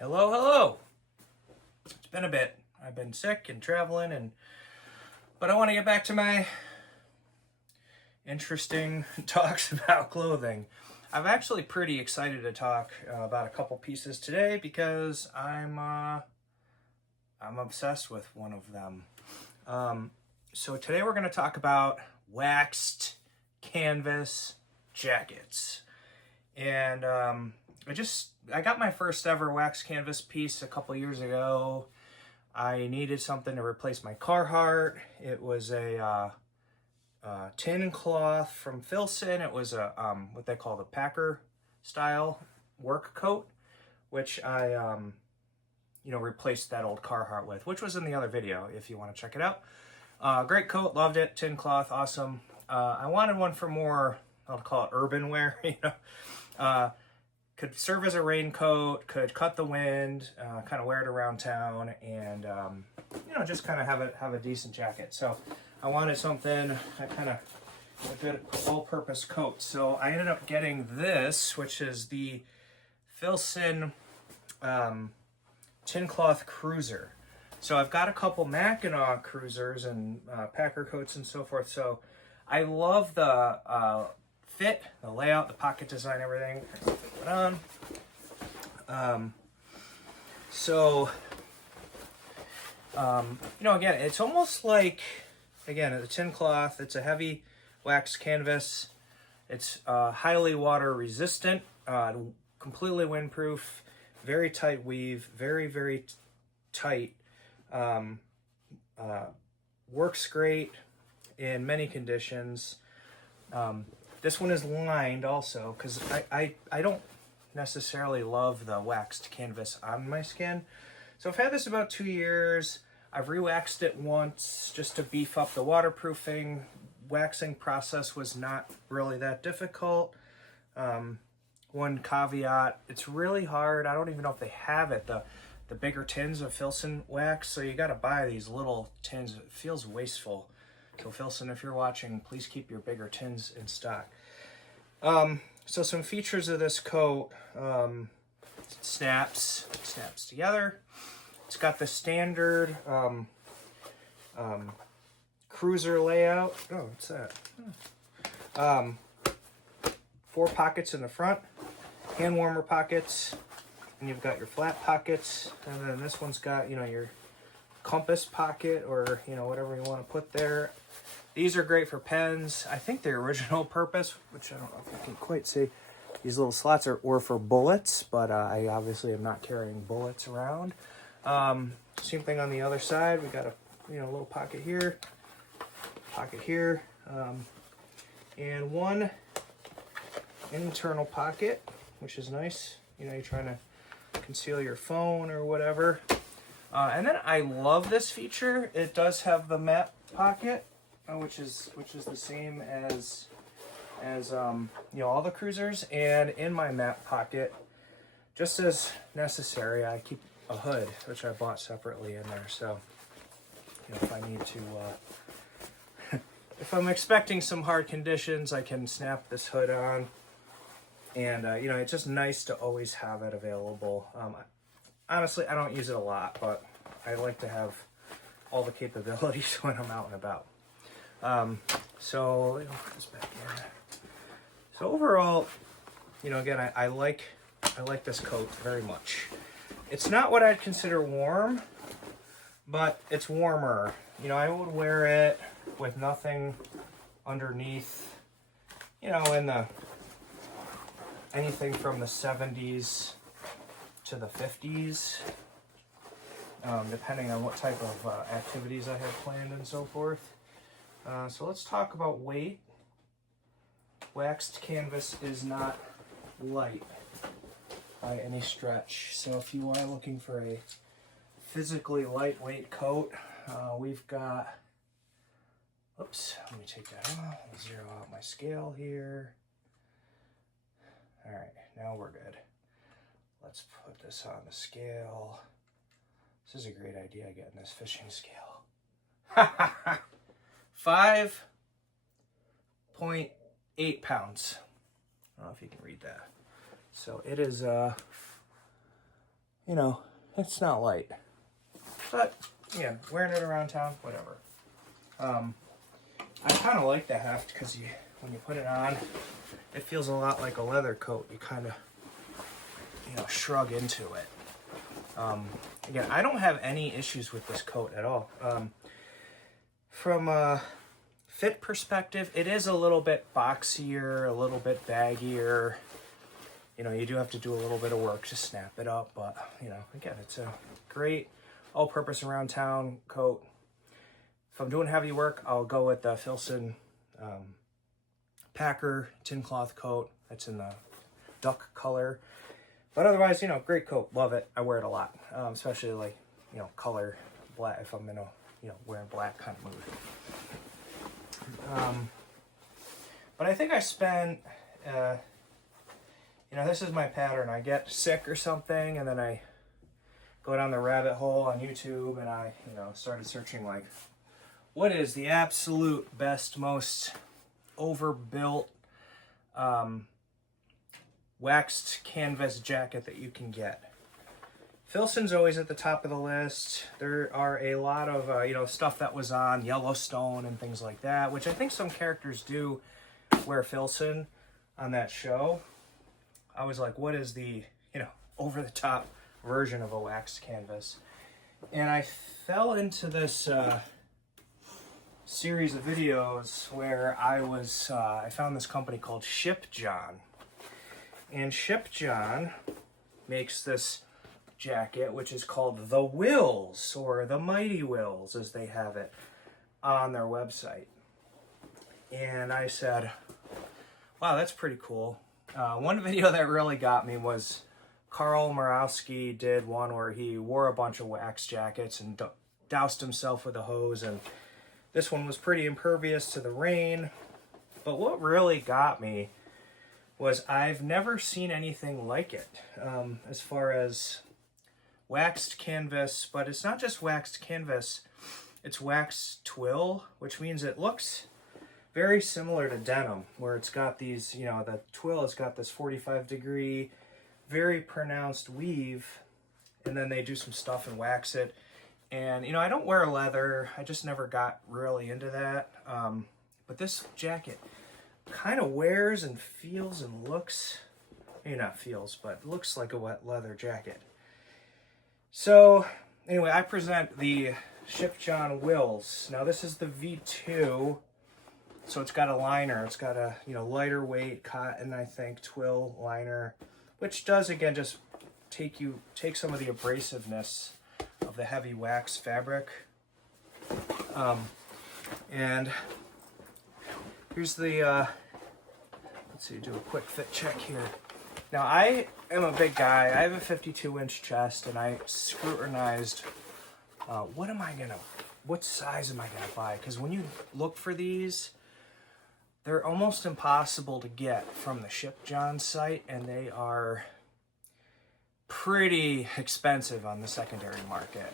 Hello, hello. It's been a bit. I've been sick and traveling, but I want to get back to my interesting talks about clothing. I'm actually pretty excited to talk about a couple pieces today because I'm obsessed with one of them. So today we're going to talk about waxed canvas jackets. And I got my first ever wax canvas piece a couple years ago. I needed something to replace my Carhartt. It was a tin cloth from Filson. It was a what they call the packer style work coat, which I replaced that old Carhartt with, which was in the other video if you want to check it out. Great coat, loved it. Tin cloth, awesome. I wanted one for more, I'll call it urban wear, could serve as a raincoat, could cut the wind, kind of wear it around town, and just kind of have a decent jacket. So I wanted something a good all-purpose coat. So I ended up getting this, which is the Filson tin cloth cruiser. So I've got a couple Mackinac cruisers and packer coats and so forth. So I love the fit, the layout, the pocket design, everything. Put it on. Again, it's almost like, again, a tin cloth. It's a heavy wax canvas. It's highly water resistant, completely windproof, very tight weave, very, very tight. Works great in many conditions. This one is lined also because I don't necessarily love the waxed canvas on my skin. So I've had this about 2 years. I've re-waxed it once just to beef up the waterproofing. Waxing process was not really that difficult. One caveat, it's really hard. I don't even know if they have it. The bigger tins of Filson wax, so you got to buy these little tins. It feels wasteful. So Filson, if you're watching, please keep your bigger tins in stock. So some features of this coat, it snaps together. It's got the standard cruiser layout. Oh, what's that? 4 pockets in the front, hand warmer pockets, and you've got your flat pockets, and then this one's got, your compass pocket or, whatever you want to put there. These are great for pens. I think the original purpose, which I don't know if you can quite see, these little slots were for bullets, but I obviously am not carrying bullets around. Same thing on the other side. We got a little pocket here, and one internal pocket, which is nice. You're trying to conceal your phone or whatever. And then I love this feature. It does have the map pocket, which is the same as all the cruisers. And in my map pocket, just as necessary, I keep a hood, which I bought separately in there. So if I need to, if I'm expecting some hard conditions, I can snap this hood on. And it's just nice to always have it available. Honestly, I don't use it a lot, but I like to have all the capabilities when I'm out and about. So let me put this back in. So overall, again, I like this coat very much. It's not what I'd consider warm, but it's warmer. I would wear it with nothing underneath, in the anything from the 70s to the 50s, depending on what type of activities I have planned and so forth. So let's talk about weight. Waxed canvas is not light by any stretch. So if you are looking for a physically lightweight coat, we've got, oops, let me take that off. Let me zero out my scale here. All right, now we're good. Let's put this on the scale. This is a great idea, getting this fishing scale. 5.8 pounds. I don't know if you can read that. So it is, you know, it's not light. But, yeah, wearing it around town, whatever. I kind of like the heft because when you put it on, it feels a lot like a leather coat. You kind of, you know, shrug into it. Again, I don't have any issues with this coat at all. From a fit perspective, it is a little bit boxier, a little bit baggier. You know, you do have to do a little bit of work to snap it up, but, you know, again, it's a great all-purpose around town coat. If I'm doing heavy work, I'll go with the Filson Packer tin cloth coat. That's in the duck color. But otherwise, you know, great coat. Love it. I wear it a lot, especially like, you know, color black if I'm in a, you know, wearing black kind of mood. But I think I spent, you know, this is my pattern. I get sick or something, and then I go down the rabbit hole on YouTube, and I, you know, started searching like, what is the absolute best, most overbuilt waxed canvas jacket that you can get. Filson's always at the top of the list. There are a lot of, you know, stuff that was on Yellowstone and things like that, which I think some characters do wear Filson on that show. I was like, what is the, you know, over-the-top version of a waxed canvas? And I fell into this series of videos where I found this company called Shipjohn. And Shipjohn makes this jacket, which is called the Wills, or the Mighty Wills, as they have it on their website. And I said, wow, that's pretty cool. One video that really got me was Carl Morawski did one where he wore a bunch of wax jackets and doused himself with a hose, and this one was pretty impervious to the rain. But what really got me was I've never seen anything like it as far as waxed canvas, but it's not just waxed canvas, it's waxed twill, which means it looks very similar to denim, where it's got these, you know, the twill has got this 45-degree, very pronounced weave, and then they do some stuff and wax it. And, you know, I don't wear leather, I just never got really into that, but this jacket kind of wears and feels and looks, maybe not feels, but looks like a wet leather jacket. So anyway, I present the Shipjohn Wills. Now this is the V2, so it's got a liner. It's got a, you know, lighter weight cotton, I think, twill liner, which does again just take some of the abrasiveness of the heavy wax fabric. And here's the, let's see, do a quick fit check here. Now, I am a big guy. I have a 52-inch chest, and I scrutinized, what size am I gonna buy? Because when you look for these, they're almost impossible to get from the Shipjohn site, and they are pretty expensive on the secondary market.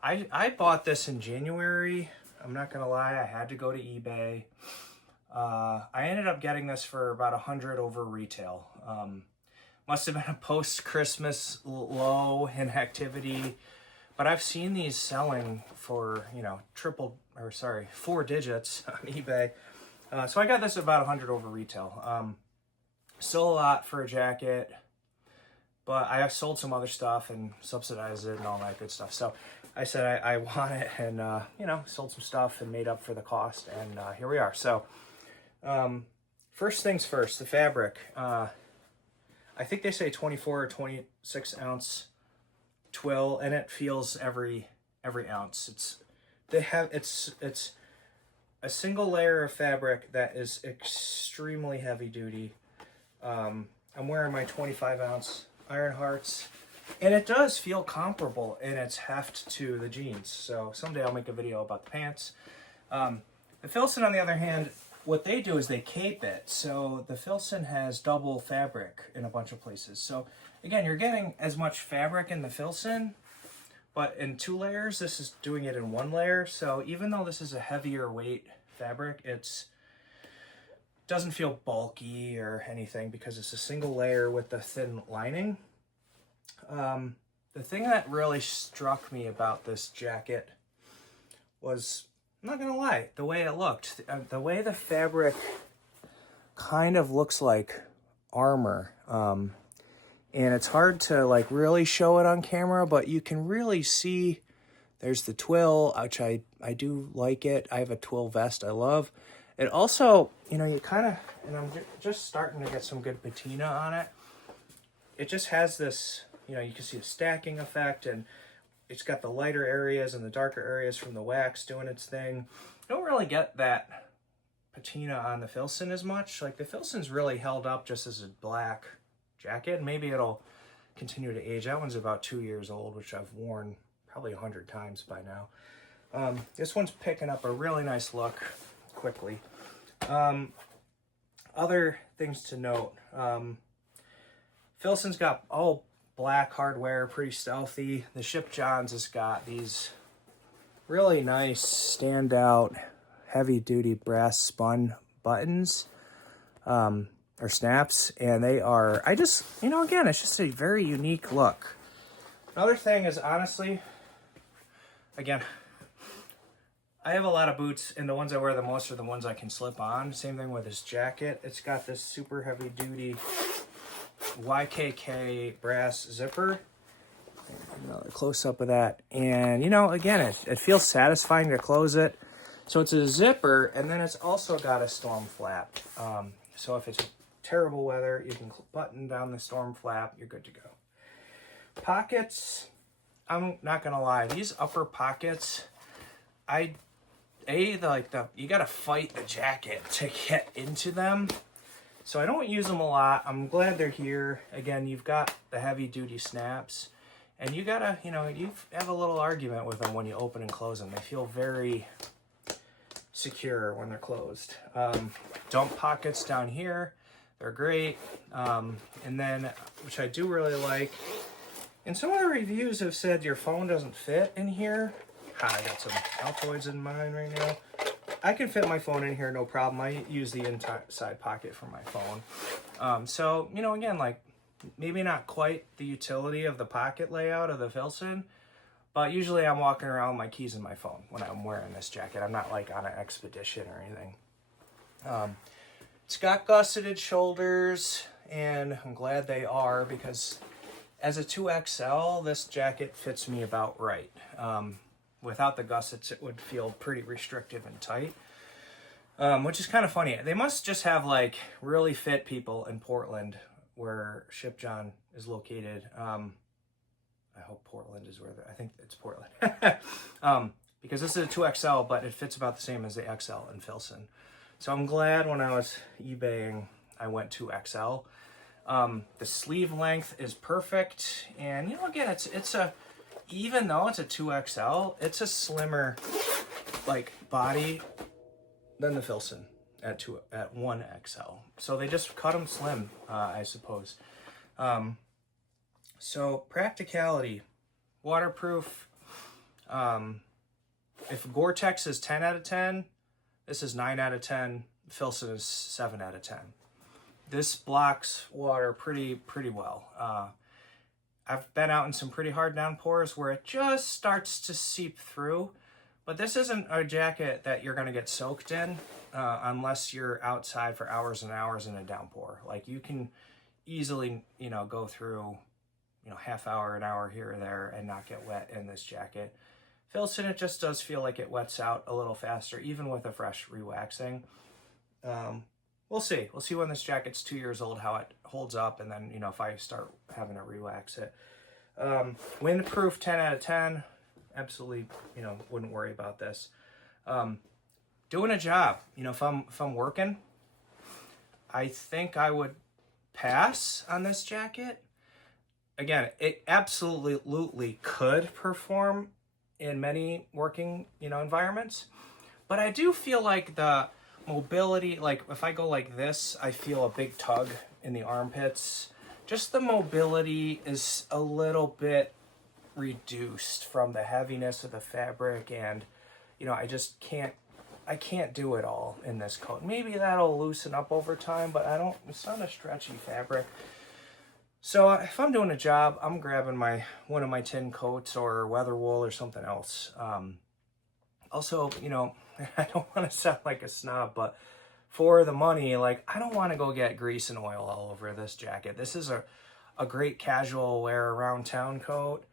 I bought this in January. I'm not gonna lie, I had to go to eBay. I ended up getting this for about $100 over retail. Must have been a post-Christmas low in activity, but I've seen these selling for, you know, 4 digits on eBay. So I got this about $100 over retail. Still a lot for a jacket, but I have sold some other stuff and subsidized it and all that good stuff. So I said I want it, and you know, sold some stuff and made up for the cost, and here we are. So first things first, the fabric. I think they say 24 or 26 ounce twill, and it feels every ounce. It's a single layer of fabric that is extremely heavy duty. I'm wearing my 25 ounce Iron Hearts, and it does feel comparable in its heft to the jeans. So someday I'll make a video about the pants. The Filson, on the other hand, what they do is they cape it. So the Filson has double fabric in a bunch of places. So again, you're getting as much fabric in the Filson, but in 2 layers. This is doing it in 1 layer. So even though this is a heavier weight fabric, it doesn't feel bulky or anything because it's a single layer with the thin lining. The thing that really struck me about this jacket was, I'm not gonna lie, the way it looked. The way the fabric kind of looks like armor. And it's hard to like really show it on camera, but you can really see there's the twill, which I do like it. I have a twill vest I love. It also, you know, you kind of, and I'm just starting to get some good patina on it. It just has this, you know, you can see the stacking effect, and it's got the lighter areas and the darker areas from the wax doing its thing. You don't really get that patina on the Filson as much. Like the Filson's really held up just as a black jacket. Maybe it'll continue to age. That one's about 2 years old, which I've worn probably 100 times by now. This one's picking up a really nice look quickly. Other things to note. Filson's got all black hardware, pretty stealthy. The Ship Johns has got these really nice standout heavy duty brass spun buttons, or snaps, and they are, I just, you know, again, it's just a very unique look. Another thing is, honestly, again, I have a lot of boots, and the ones I wear the most are the ones I can slip on. Same thing with this jacket. It's got this super heavy duty YKK brass zipper. Another close up of that. And, you know, again, it feels satisfying to close it. So it's a zipper, and then it's also got a storm flap. So if it's terrible weather, you can button down the storm flap, you're good to go. Pockets, I'm not gonna lie, these upper pockets, you gotta fight the jacket to get into them. So I don't use them a lot. I'm glad they're here. Again, you've got the heavy duty snaps, and you gotta, you know, you have a little argument with them when you open and close them. They feel very secure when they're closed. Dump pockets down here, they're great. And then, which I do really like, and some of the reviews have said your phone doesn't fit in here. I got some Altoids in mine right now. I can fit my phone in here, no problem. I use the inside pocket for my phone. So, you know, again, like, maybe not quite the utility of the pocket layout of the Filson, but usually I'm walking around with my keys in my phone when I'm wearing this jacket. I'm not like on an expedition or anything. It's got gusseted shoulders, and I'm glad they are, because as a 2XL, this jacket fits me about right. Without the gussets, it would feel pretty restrictive and tight, which is kind of funny. They must just have like really fit people in Portland, where Ship John is located. I hope Portland is where I think it's Portland. Because this is a 2XL, but it fits about the same as the XL in Filson. So I'm glad when I was eBaying, I went 2XL. The sleeve length is perfect. And, you know, again, it's a, even though it's a 2XL, it's a slimmer, like, body than the Filson at 1XL. So they just cut them slim, I suppose. So practicality, waterproof. If Gore-Tex is 10 out of 10, this is 9 out of 10. Filson is 7 out of 10. This blocks water pretty well. I've been out in some pretty hard downpours where it just starts to seep through, but this isn't a jacket that you're gonna get soaked in unless you're outside for hours and hours in a downpour. Like, you can easily, you know, go through, you know, half hour, an hour here or there and not get wet in this jacket. Filson, it just does feel like it wets out a little faster, even with a fresh re-waxing. We'll see. We'll see when this jacket's 2 years old, how it holds up, and then, you know, if I start having to re-wax it. Windproof, 10 out of 10. Absolutely, you know, wouldn't worry about this. Doing a job, you know, if I'm working, I think I would pass on this jacket. Again, it absolutely could perform in many working, you know, environments, but I do feel like the mobility, like if I go like this, I feel a big tug in the armpits. Just the mobility is a little bit reduced from the heaviness of the fabric, and, you know, I can't do it all in this coat. Maybe that'll loosen up over time, but it's not a stretchy fabric. So if I'm doing a job, I'm grabbing one of my tin coats or weather wool or something else. Also, you know, I don't want to sound like a snob, but for the money, like, I don't want to go get grease and oil all over this jacket. This is a great casual wear around town coat.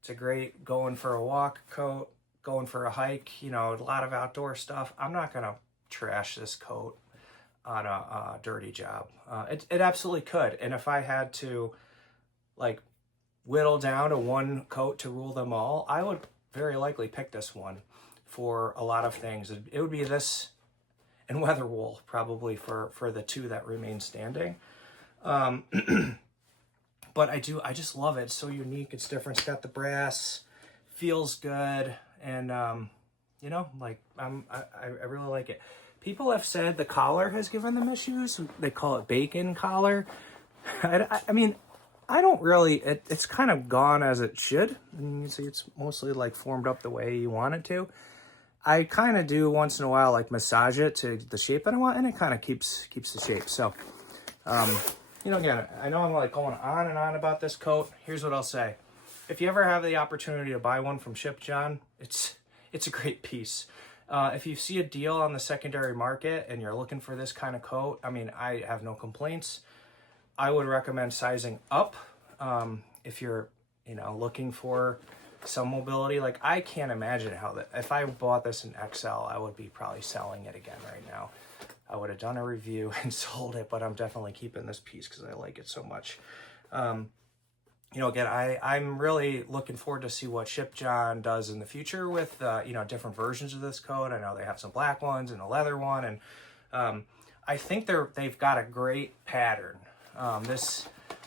It's a great going for a walk coat, going for a hike, you know, a lot of outdoor stuff. I'm not going to trash this coat on a dirty job. It absolutely could. And if I had to, like, whittle down to one coat to rule them all, I would very likely pick this one for a lot of things. It would be this and weather wool probably for the two that remain standing. But I just love it. It's so unique. It's different. It's got the brass, feels good, and you know, like, I really like it. People have said the collar has given them issues. They call it bacon collar. I mean, I don't really. It's kind of gone as it should. And you see, it's mostly like formed up the way you want it to. I kind of do once in a while, like, massage it to the shape that I want, and it kind of keeps the shape. So, you know, again, I know I'm like going on and on about this coat. Here's what I'll say. If you ever have the opportunity to buy one from Ship John, it's a great piece. If you see a deal on the secondary market and you're looking for this kind of coat, I mean, I have no complaints. I would recommend sizing up if you're, you know, looking for some mobility. Like, I can't imagine how that, if I bought this in XL, I would be probably selling it again right now. I would have done a review and sold it, but I'm definitely keeping this piece because I like it so much. You know, again, I'm really looking forward to see what Ship John does in the future with, you know, different versions of this coat. I know they have some black ones and a leather one, and I think they've got a great pattern.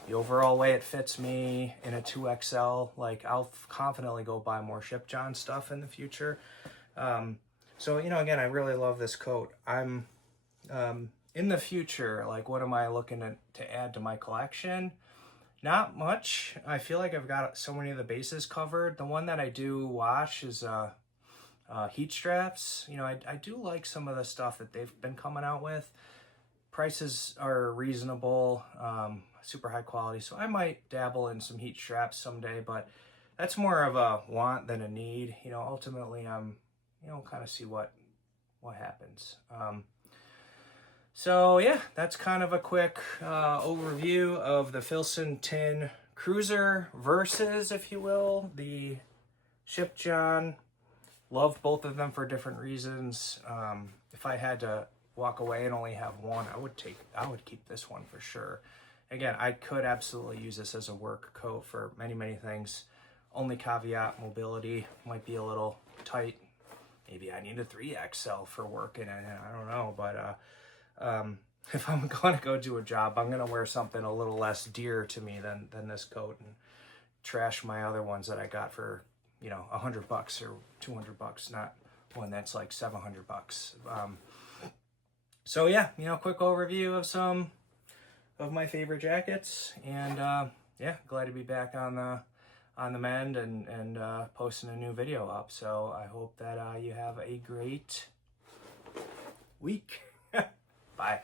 The overall way it fits me in a 2XL, like, I'll confidently go buy more Ship John stuff in the future. So, you know, again, I really love this coat. I'm in the future, like, what am I looking to add to my collection? Not much. I feel like I've got so many of the bases covered. The one that I do wash is heat straps. You know, I do like some of the stuff that they've been coming out with. Prices are reasonable, super high quality, so I might dabble in some heat straps someday, but that's more of a want than a need. You know, ultimately, you know, kind of see what happens. So yeah, that's kind of a quick overview of the Filson Tin Cruiser versus, if you will, the Ship John. Love both of them for different reasons. If I had to walk away and only have one, I would keep this one for sure. Again, I could absolutely use this as a work coat for many things. Only caveat, mobility might be a little tight. Maybe I need a 3XL for working, and I don't know, but if I'm going to go do a job, I'm going to wear something a little less dear to me than this coat, and trash my other ones that I got for, you know, $100 or $200, not one that's like $700. So yeah, you know, quick overview of some of my favorite jackets, and yeah, glad to be back on the mend and posting a new video up. So I hope that you have a great week. Bye.